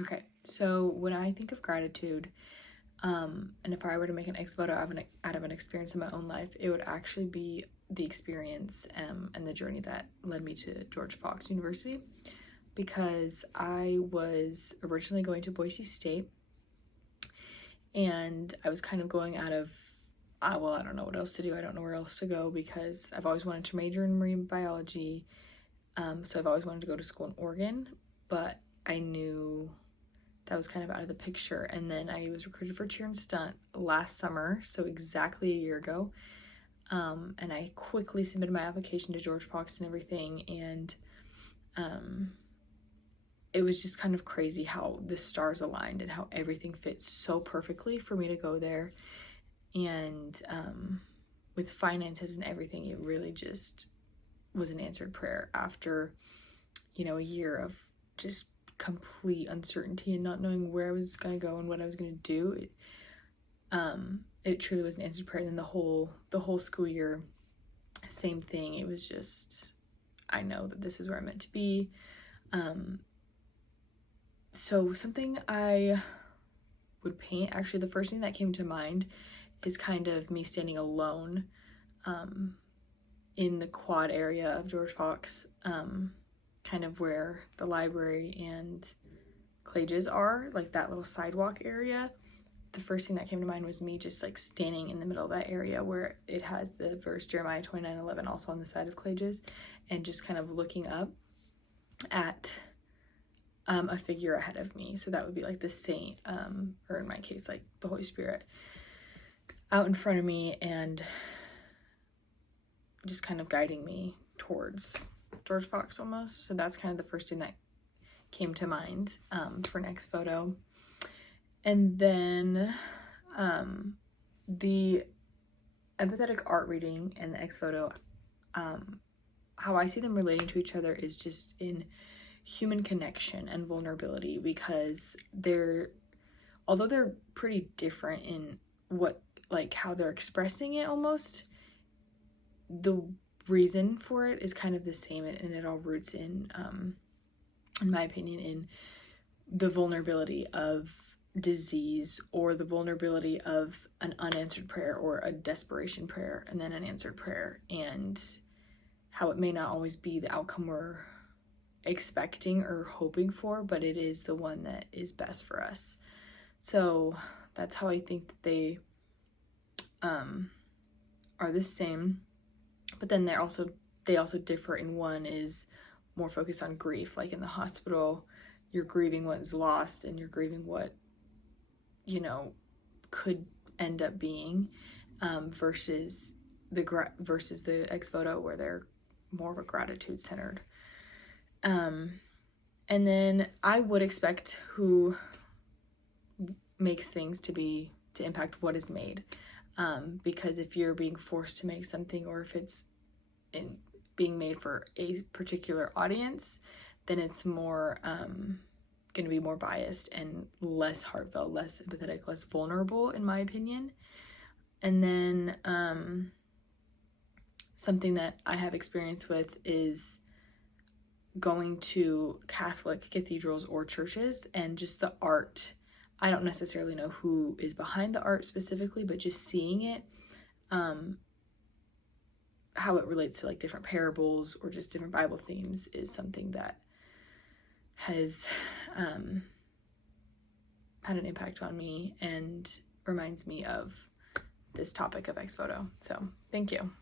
Okay, so when I think of gratitude, and if I were to make an ex voto out of an experience in my own life, it would actually be the experience and the journey that led me to George Fox University, because I was originally going to Boise State, and I was kind of going out of, well, I don't know what else to do. I don't know where else to go because I've always wanted to major in marine biology. So I've always wanted to go to school in Oregon, but I knew that was kind of out of the picture. And then I was recruited for cheer and stunt last summer, so exactly a year ago. And I quickly submitted my application to George Fox and everything, and it was just kind of crazy how the stars aligned and how everything fit so perfectly for me to go there. And with finances and everything, it really just was an answered prayer after, a year of just complete uncertainty and not knowing where I was going to go and what I was going to do. It truly was an answered prayer. And then the whole school year, same thing. It was just, I know that this is where I'm meant to be. So something I would paint, actually the first thing that came to mind is kind of me standing alone in the quad area of George Fox, kind of where the library and Clages are, like that little sidewalk area. The first thing that came to mind was me just like standing in the middle of that area where it has the verse Jeremiah 29:11 also on the side of Clages, and just kind of looking up at a figure ahead of me. So that would be like the saint, or in my case, like the Holy Spirit out in front of me and just kind of guiding me towards George Fox almost. So that's kind of the first thing that came to mind for next photo. And then the empathetic art reading and the ex voto, how I see them relating to each other is just in human connection and vulnerability, because although they're pretty different in what, like how they're expressing it almost, the reason for it is kind of the same, and it all roots in my opinion, in the vulnerability of disease, or the vulnerability of an unanswered prayer or a desperation prayer and then an answered prayer, and how it may not always be the outcome we're expecting or hoping for, but it is the one that is best for us. So that's how I think that they are the same, but then they also differ in one is more focused on grief. Like in the hospital, you're grieving what is lost and you're grieving what could end up being, versus the ex voto where they're more of a gratitude centered. And then I would expect who makes things to impact what is made, because if you're being forced to make something, or if it's being made for a particular audience, then it's more going to be more biased and less heartfelt, less empathetic, less vulnerable, in my opinion. And then something that I have experience with is going to Catholic cathedrals or churches, and just the art. I don't necessarily know who is behind the art specifically, but just seeing it, how it relates to like different parables or just different Bible themes, is something that has had an impact on me and reminds me of this topic of ex voto. So thank you.